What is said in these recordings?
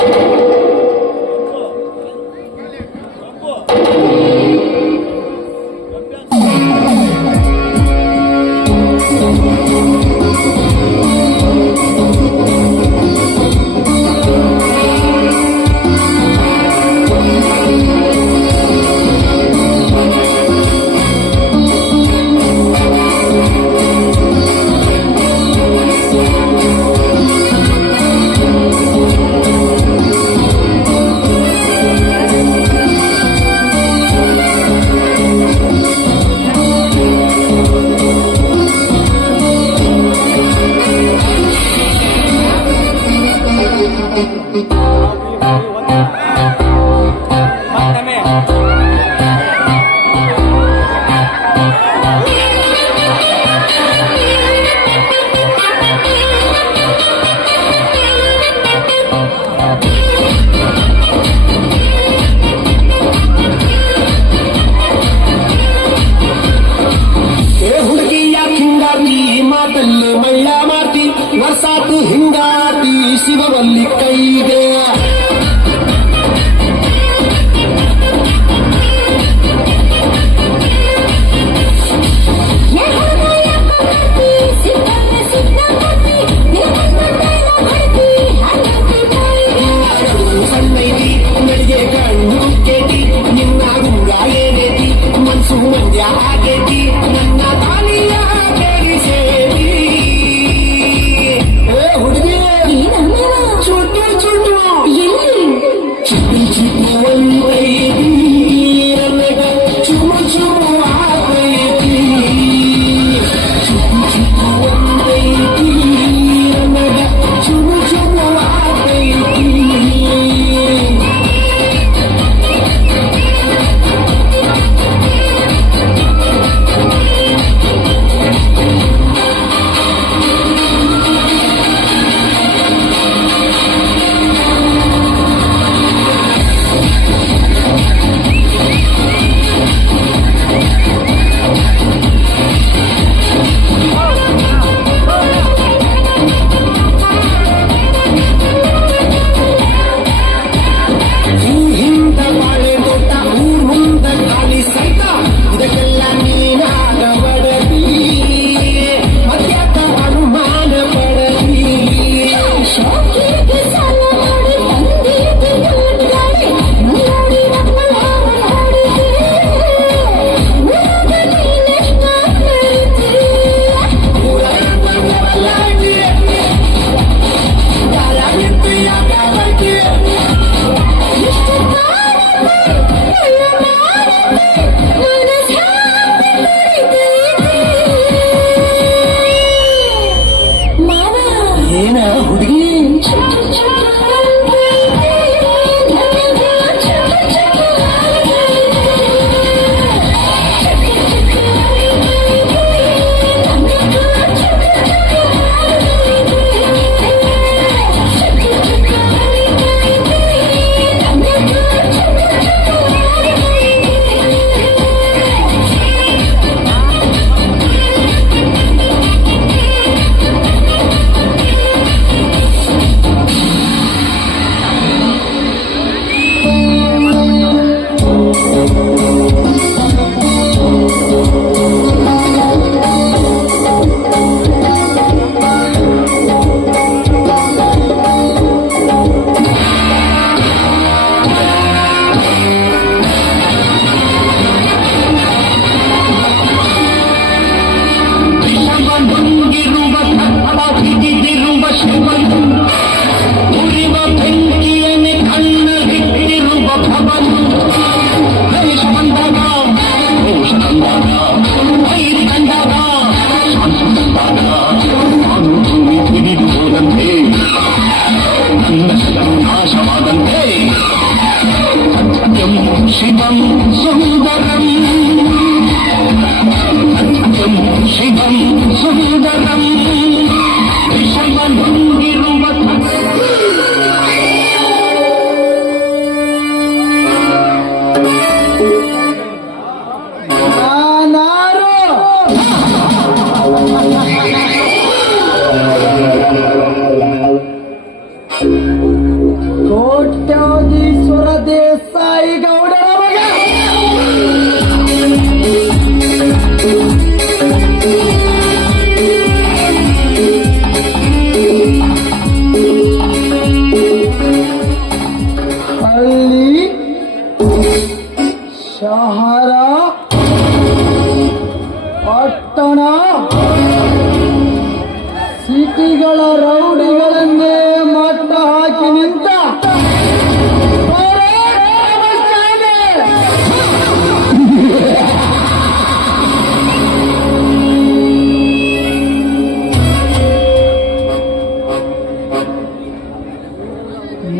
Thank you. ಮಾತಲ್ಲಿ ಮಳ್ಳ ಮಾತಿ ವರ್ಷಾತು ಹಿಂಗಾತಿ শিবম সুন্দরম শিবম সুন্দরম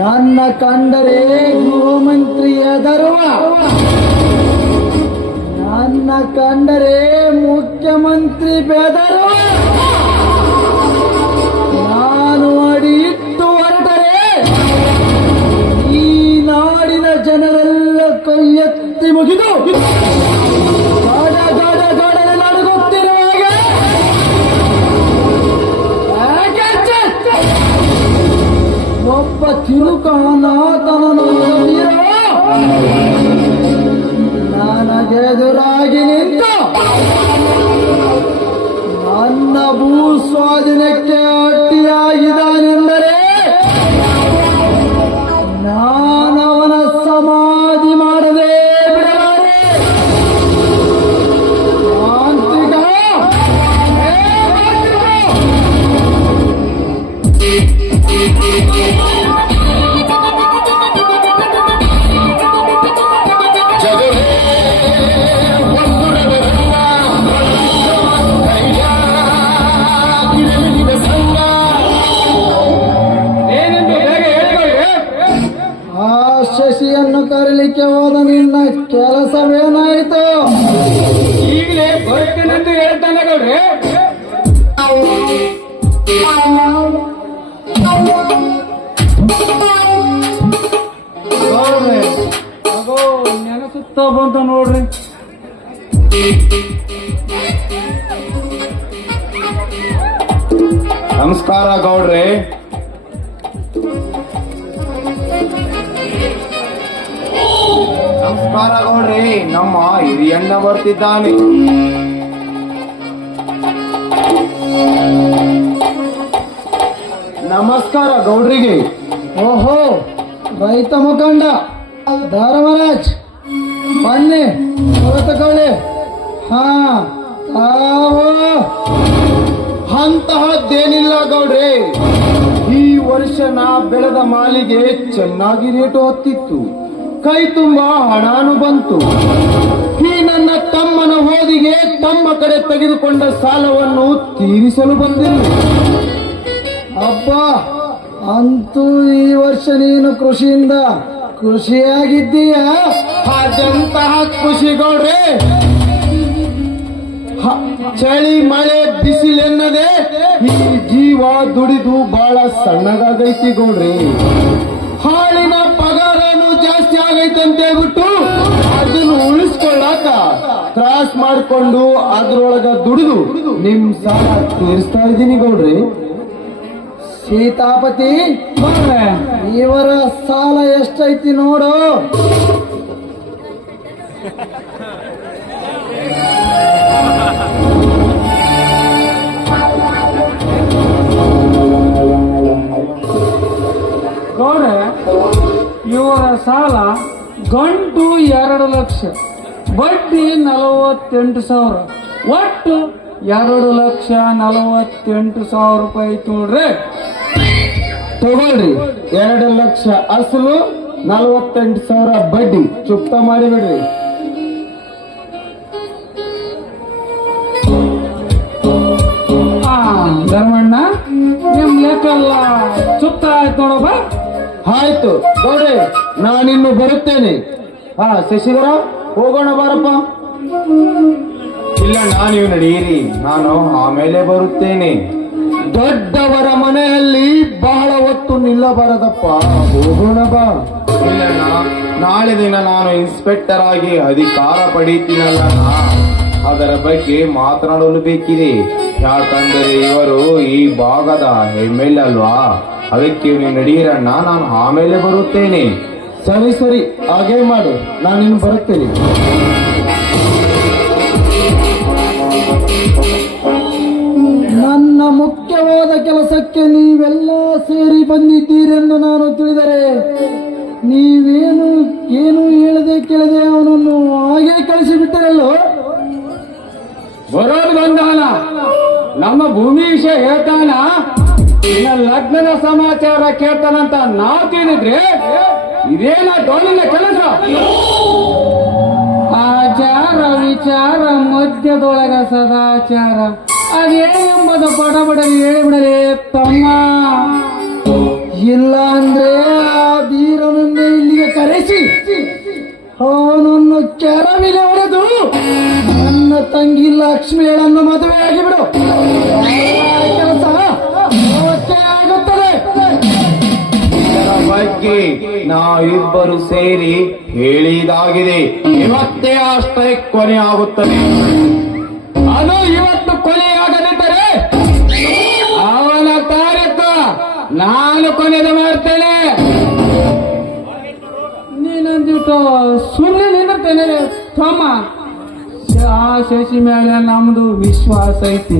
ನನ್ನ ಕಂಡರೆ ಗೃಹಮಂತ್ರಿ ಧರ್ಮ. ನನ್ನ ಕಂಡರೆ ಮುಖ್ಯಮಂತ್ರಿ ಬೆದರುವ. ತಿರುಕಾನಾತನನು ನನಗೆದುರಾಗಿ ನಿಂತು. ನನ್ನ ಭೂ ನಮಸ್ಕಾರ ಗೌಡ್ರೆ. ನಮಸ್ಕಾರ ಗೌಡ್ರಿ, ನಮ್ಮ ಹಿರಿಯಣ್ಣ ಬರ್ತಿದ್ದಾನೆ. ನಮಸ್ಕಾರ ಗೌಡ್ರಿಗೆ. ಓಹೋ, ರೈತ ಮುಖಂಡ ಧರ್ಮರಾಜ್ ಬನ್ನಿ, ಹೊರತಕೊಳ್ಳಿ. ಹಾ, ತಾವು. ಅಂತಹದ್ದೇನಿಲ್ಲ ಗೌಡ್ರೆ. ಈ ವರ್ಷ ನಾ ಬೆಳೆದ ಮಾಲಿಗೆ ಚೆನ್ನಾಗಿ ರೇಟು ಹೊತ್ತಿತ್ತು. ಕೈ ತುಂಬಾ ಹಣಾನು ಬಂತು. ಈ ನನ್ನ ತಮ್ಮನ ಹೋದಿಗೆ ತಮ್ಮ ಕಡೆ ತೆಗೆದುಕೊಂಡ ಸಾಲವನ್ನು ತೀರಿಸಲು ಬಂದಿಲ್ಲ. ಅಬ್ಬಾ ಅಂತೂ ಈ ವರ್ಷ ನೀನು ಕೃಷಿಯಿಂದ ಖುಷಿಯಾಗಿದ್ದೀಯ ಅದಂತಹ ಖುಷಿ ಗೌಡ್ರೆ. ಹ, ಚಳಿ, ಮಳೆ, ಬಿಸಿಲೆನ್ನದೆ ಈ ಜೀವ ದುಡಿದು ಬಹಳ ಸಣ್ಣದಾಗೈತಿ ಗೌಡ್ರಿ. ಹಾಳಿನ ಪಗಾರನು ಜಾಸ್ತಿ ಆಗೈತೆ ಅಂತ ಹೇಳ್ಬಿಟ್ಟು ಅದನ್ನು ಉಳಿಸ್ಕೊಳ್ಳಾಕ ತ್ರಾಸ್ ಮಾಡಿಕೊಂಡು ಅದ್ರೊಳಗ ದುಡಿದು ನಿಮ್ ಸಾಲ ತೀರಿಸ್ತಾ ಇದ್ದೀನಿ ಗೌಡ್ರಿ. ಸೀತಾಪತಿ, ಇವರ ಸಾಲ ಎಷ್ಟೈತಿ ನೋಡು. ಗೌಡ್ರೆ ಇವರ ಸಾಲ ಗಂಟು ಎರಡು ಲಕ್ಷ ಬಡ್ಡಿ ನಲವತ್ತೆಂಟು ಸಾವಿರ ಒಟ್ಟು ಎರಡು ಲಕ್ಷ ನಲವತ್ತೆಂಟು ಸಾವಿರ ರೂಪಾಯಿ ನೋಡ್ರಿ ತಗೊಳ್ರಿ. ಎರಡು ಲಕ್ಷ ಅಸಲು ನಲವತ್ತೆಂಟು ಸಾವಿರ ಬಡ್ಡಿ. ಚುಪ್ತ ಮಾಡಿಬಿಡ್ರಿ ಧರ್ಮಣ್ಣ ನಿಮ್ ಲೆಕ್ಕಲ್ಲ ಸುತ್ತ ಆಯ್ತು ನೋಡಪ್ಪ. ಆಯ್ತು ಗೌಡ್ರೆ ನಾನಿನ್ನು ಬರುತ್ತೇನೆ. ಹಾ ಶಶಿಧರ ಹೋಗೋಣ ಬಾರಪ್ಪ. ಇಲ್ಲ ನೀವು ನಡೆಯಿರಿ ನಾನು ಆಮೇಲೆ ಬರುತ್ತೇನೆ. ದೊಡ್ಡವರ ಮನೆಯಲ್ಲಿ ಬಹಳ ಹೊತ್ತು ನಿಲ್ಲಬಾರದಪ್ಪ. ಹೋಗೋಣ ಬಾ. ಇಲ್ಲ ನಾಳೆ ದಿನ ನಾನು ಇನ್ಸ್ಪೆಕ್ಟರ್ ಆಗಿ ಅಧಿಕಾರ ಪಡೀತೀನಲ್ಲ ಅದರ ಬಗ್ಗೆ ಮಾತನಾಡಲು ಬೇಕಿದೆ. ಯಾಕಂದರೆ ಇವರು ಈ ಭಾಗದ ಎಂ ಎಲ್ ಅಲ್ವಾ? ಅದಕ್ಕೆ ನೀನು ನಡೀರಣ್ಣ ನಾನು ಆಮೇಲೆ ಬರುತ್ತೇನೆ. ಸರಿ ಸರಿ ಹಾಗೆ ಮಾಡು ನಾನಿನ್ನು ಬರುತ್ತೇನೆ. ನನ್ನ ಮುಖ್ಯವಾದ ಕೆಲಸಕ್ಕೆ ನೀವೆಲ್ಲ ಸೇರಿ ಬಂದಿದ್ದೀರೆಂದು ನಾನು ತಿಳಿದರೆ ನೀವೇನು ಏನು ಹೇಳದೆ ಕೇಳದೆ ಅವನನ್ನು ಹಾಗೆ ಕಳಿಸಿಬಿಟ್ಟರಲ್ಲೋ? ಬರೋದು ಬಂದಾನ. ನಮ್ಮ ಭೂಮಿ ವಿಷಯ ಹೇಳ್ತಾನ? ಇನ್ನ ಲಗ್ನದ ಸಮಾಚಾರ ಕೇಳ್ತಾನಂತ ನಾವು ತಿಳಿದ್ರೆ ಇದೇನ ಡೋಲಿನ ಕೆಲಸ? ಆಚಾರ ವಿಚಾರ, ಮಧ್ಯದೊಳಗ ಸದಾಚಾರ. ಅದೇನೆಂಬುದು ಬಡ ಬಡಲಿ ಹೇಳಿಬಿಡಲೇ ತಮ್ಮ. ಇಲ್ಲ ಅಂದ್ರೆ ಆ ಬೀರನನ್ನೇ ಇಲ್ಲಿಗೆ ಕರೆಸಿ ಅವನನ್ನು ಕೆರವಿಲೆ ಹೊಡೆದು ನನ್ನ ತಂಗಿ ಲಕ್ಷ್ಮಿಗಳನ್ನು ಮದುವೆ ಆಗಿಬಿಡು ನಾವಿಬ್ಬರು ಸೇರಿ ಹೇಳಿದಾಗಿದೆ. ಇವತ್ತೇ ಅಷ್ಟೇ ಕೊನೆ ಆಗುತ್ತದೆ. ಅದು ಇವತ್ತು ಕೊನೆಯಾಗದಿದ್ದರೆ ಅವನ ಕಾರ್ಯಕ್ಕ ನಾನು ಕೊನೆಗೆ ಮಾಡ್ತೇನೆ. ನೀನಂದಿಟ್ಟು ಸುಮ್ಮನೆ ನಿಂದಿರ್ತೇನೆ ಸೋಮ ಆ ಶಶಿ ಮೇಲೆ ನಮ್ದು ವಿಶ್ವಾಸ ಐತಿ.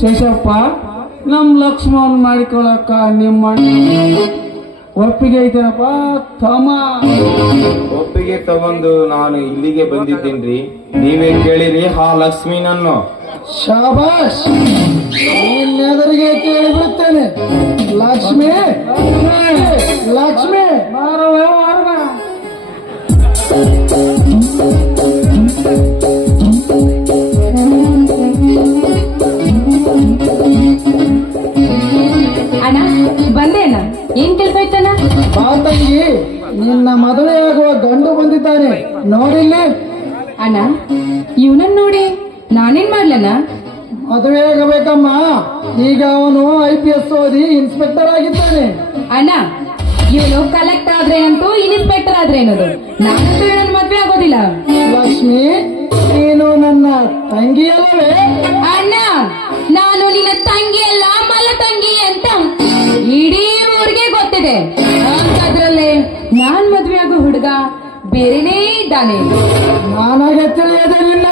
ಶಶಪ್ಪ, ನಮ್ ಲಕ್ಷ್ಮಣ್ ಮಾಡಿಕೊಳಕ ನಿಮ್ಮ ಒಪ್ಪಿಗೆ ಐತೇನಪ್ಪ? ತಮ ಒಪ್ಪಿಗೆ ತಗೊಂಡು ನಾನು ಇಲ್ಲಿಗೆ ಬಂದಿದ್ದೇನ್ರಿ. ನೀವೇ ಕೇಳಿರಿ ಹಾ ಲಕ್ಷ್ಮಿ ನನ್ನ. ಶಾಬಾಷ್! ಕೇಳಿ ಕೇಳಿಬಿಡುತ್ತೇನೆ ಲಕ್ಷ್ಮಿ! ಲಕ್ಷ್ಮಿ! ಬಾರೋ ಅಣ್ಣ ಬಂದೇನ? ಏನ್ ತಿಳ್ಕೊಯ್ತಾನ ಬಾ ತಂಗಿ ನಿನ್ನ ಮದುವೆಯಾಗುವ ಗಂಡು ಬಂದಿದ್ದಾನೆ. ನೋಡಿಲ್ಲ? ಅಣ್ಣ ಇವನನ್ನ ನೋಡಿ ನಾನೇನ್ ಮಾಡ್ಲನ ಮದುವೆ ಆಗಬೇಕಮ್ಮ ಈಗ ಅವನು ಐ ಪಿ ಎಸ್ ಓದಿ ಇನ್ಸ್ಪೆಕ್ಟರ್ ಆಗಿದ್ದಾನೆ. ಅಣ್ಣ ಇವನು ಕಲೆಕ್ಟ್ ಆದ್ರೆ ಅಂತೂ ಇನ್ಸ್ಪೆಕ್ಟರ್ ಆದ್ರೆ ಏನದು ನಾನು ನನ್ನ ಮದ್ವೆ ಆಗೋದಿಲ್ಲ. ಲಕ್ಷ್ಮಿ ನೀನು ನನ್ನ ತಂಗಿ ಅಲ್ಲವೇ? ಅಣ್ಣ ನಾನು ನಿನ್ನ ತಂಗಿ ಅಲ್ಲ ಮಲ್ಲ ತಂಗಿ ಅಂತ ಗೊತ್ತಿದೆ ಅಂತದ್ರಲ್ಲೇ ನಾನ್ ಮದ್ವೆ ಆಗೋ ಹುಡುಗ ಬೇರೆನೇ ಇದ್ದಾನೆ. ನಾನಾಗೆ ತಿಳಿಯದೆ ನಿನ್ನ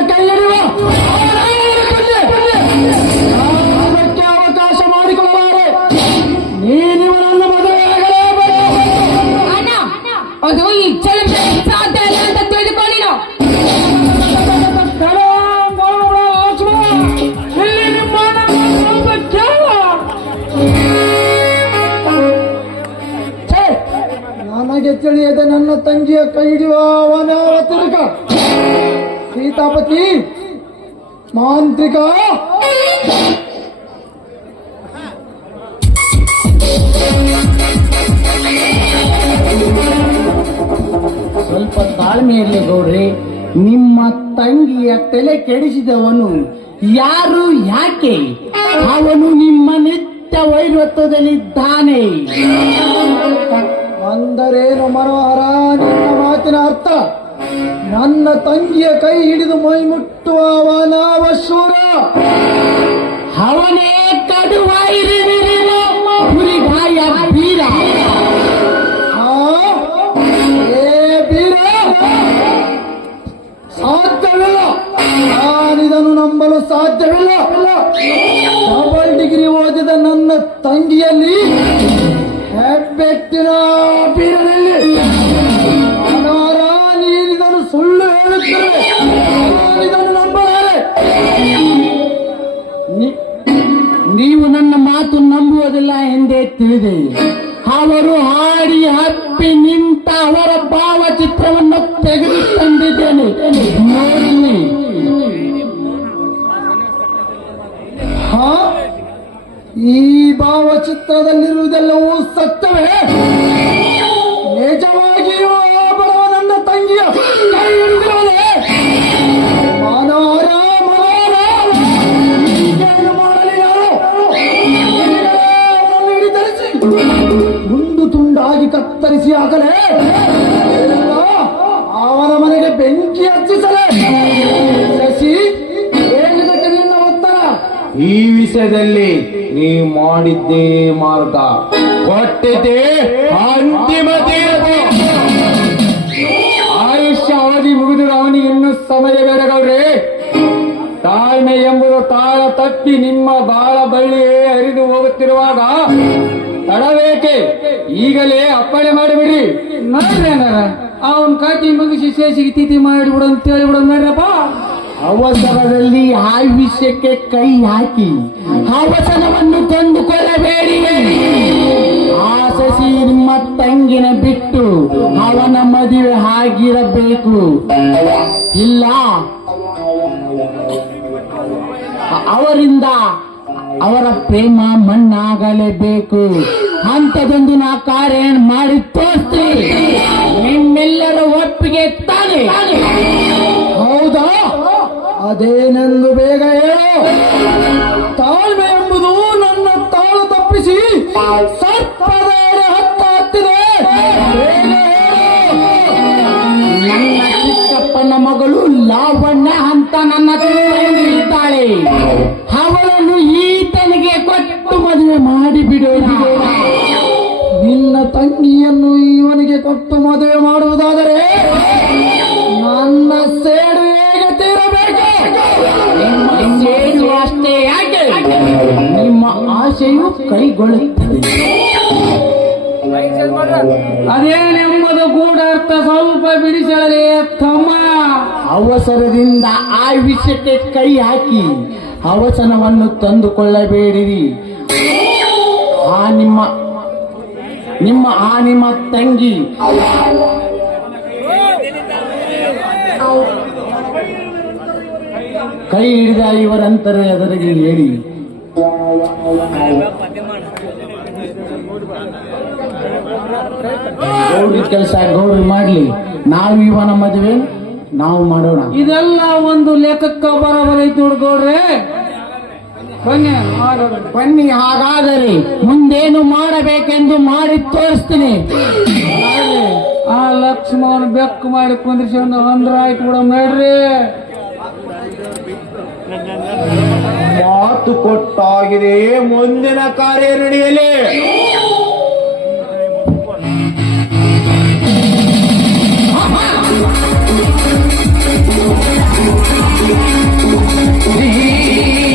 ನನ್ನ ತಂಗಿಯ ಕೈ ಹಿಡಿಯುವ ತಿರುಗ. ಸೀತಾಪತಿ, ಮಾಂತ್ರಿಕ. ಸ್ವಲ್ಪ ತಾಳ್ಮೆ ಇರಲಿ ಗೌಡ್ರಿ, ನಿಮ್ಮ ತಂಗಿಯ ತಲೆ ಕೆಡಿಸಿದವನು ಯಾರು ಯಾಕೆ? ಅವನು ನಿಮ್ಮ ನಿತ್ಯ ವೈರತ್ವದಲ್ಲಿದ್ದಾನೆ. ಅಂದರೇನು ಮನೋಹರ ನಿನ್ನ ಮಾತಿನ ಅರ್ಥ? ನನ್ನ ತಂಗಿಯ ಕೈ ಹಿಡಿದು ಮೈ ಮುಟ್ಟುವ ಅವನಾವ ಶೂರ ಅವನೇ ಕಡುವಾಯಿರಿರುವ ಹುಲಿಗಾಯ ಬೀರ ಬೀರ, ಸಾಧ್ಯವಿಲ್ಲ. ನಾನಿದನ್ನು ನಂಬಲು ಸಾಧ್ಯವಿಲ್ಲ. ಡಬಲ್ ಡಿಗ್ರಿ ಓದಿದ ನನ್ನ ತಂಗಿಯಲ್ಲಿ ಹೆಬ್ಬೆಟ್ಟಿನ ಬೀರನಲ್ಲಿ ನೀನಿದನ್ನು ಸುಳ್ಳು ಹೇಳುತ್ತಾರೆ ನಾನಿದನ್ನು ನಂಬಲಾರೆ. ನಿ- ನೀವು ನನ್ನ ಮಾತು ನಂಬುವುದಿಲ್ಲ ಎಂದೇ ತಿಳಿದೆ. ಅವರು ಹಾಡಿ ಹಪ್ಪಿ ನಿಂತ ಅವರ ಭಾವಚಿತ್ರವನ್ನು ತೆಗೆದು ತಂದಿದ್ದೇನೆ ನೋಡಿ ಹಾ? ಈ ಭಾವಚಿತ್ರದಲ್ಲಿರುವುದೆಲ್ಲವೂ ಸತ್ಯವೇ? ನಿಜವಾಗಿಯೂ ಬಡವ ನನ್ನ ತಂಗಿಯ ತುಂಡು ತುಂಡಾಗಿ ಕತ್ತರಿಸಿ ಹಾಕಲೇ. ಅವನ ಮನೆಗೆ ಬೆಂಕಿ ಹಚ್ಚಿಸಲೇ. ಶಶಿ ಹೇಳಿದಕ್ಕೆ ನಿನ್ನ ಉತ್ತರ ಈ ವಿಷಯದಲ್ಲಿ ನೀ ಮಾಡಿದ್ದೇ ಮಾರ್ಗ. ಕೊಟ್ಟಿದ್ದೇ ಅಂತಿಮ ಆಯುಷ್ಯ ಅವಧಿ ಮುಗಿದು ಅವನಿಗೆ ಇನ್ನೂ ಸಮಯ ಬೇಡ ಗೌಡ್ರಿ. ತಾಳ್ಮೆ ಎಂಬುದು ತಾಳ ತಪ್ಪಿ ನಿಮ್ಮ ಬಾಳ ಬಳ್ಳಿ ಹರಿದು ಹೋಗುತ್ತಿರುವಾಗ ತಡಬೇಕೆ ಈಗಲೇ ಅಪ್ಪಣೆ ಮಾಡಿಬಿಡಿ ನೋಡ್ರೇನಾರ ಅವನ್ ಕಾಟಿ ಮುಗಿಸಿ ಶೇಷಿಗೆ ತಿಥಿ ಮಾಡಿಬಿಡು ಅಂತ ಹೇಳಿಬಿಡು ನೋಡ್ರಪ್ಪ ಅವಸರದಲ್ಲಿ ಆಯುಷ್ಯಕ್ಕೆ ಕೈ ಹಾಕಿ ಅವಸರವನ್ನು ತಂದುಕೊಳ್ಳಬೇಡಿ. ಆ ಸಸಿ ನಿಮ್ಮ ತಂಗಿನ ಬಿಟ್ಟು ಅವನ ಮದುವೆ ಆಗಿರಬೇಕು. ಇಲ್ಲ. ಅವರಿಂದ ಅವರ ಪ್ರೇಮ ಮಣ್ಣಾಗಲೇಬೇಕು. ಅಂತದೊಂದು ನಾ ಕಾರ್ಯ ಮಾಡಿ ತೋರ್ತೀನಿ ನಿಮ್ಮೆಲ್ಲರ ಒಪ್ಪಿಗೆ ತಾನೆ. ಅದೇನೆಂದು ಬೇಗ ಹೇಳು. ತಾಳ್ಮೆ ಎಂಬುದು ನನ್ನ ತಾಳು ತಪ್ಪಿಸಿ ಸರ್ಪದ ಅರ್ಥ ಸ್ವಲ್ಪ ಬಿಡಿಸಲೇ ತಮ್ಮ. ಅವಸರದಿಂದ ಆ ವಿಷಯಕ್ಕೆ ಕೈ ಹಾಕಿ ಅವಸನವನ್ನು ತಂದುಕೊಳ್ಳಬೇಡಿರಿ. ಆ ನಿಮ್ಮ ನಿಮ್ಮ, ಆ ನಿಮ್ಮ ತಂಗಿ. ಕೈ ಹಿಡಿದ ಇವರಂತರ ಎದುರಿಗೆ ಹೇಳಿ ಗೌರಿ ಕೆಲಸ ಗೌರಿ ಮಾಡ್ಲಿ. ನಾವು ಇವನ ಮದುವೆ ನಾವು ಮಾಡೋಣ. ಇದೆಲ್ಲ ಒಂದು ಲೇಖಕ್ಕ ಬರಬರೈತಿ ಗೌಡ್ರೆ. ಬನ್ನಿ ಮಾಡೋಣ. ಬನ್ನಿ ಹಾಗಾದರೆ ಮುಂದೇನು ಮಾಡಬೇಕೆಂದು ಮಾಡಿ ತೋರಿಸ್ತೀನಿ. ಆ ಲಕ್ಷ್ಮಣ ಬೆಕ್ಕು ಮಾಡಿ ಕುಂದ್ರಿಸ್ಕೊಂಡು ಅಂದ್ರ ಆಯ್ತು ಕೂಡ ನೋಡ್ರಿ ಮಾತು ಕೊಟ್ಟಾಗಿದೆ ಮುಂದಿನ ಕಾರ್ಯ ನಡೆಯಲಿ. Thank you.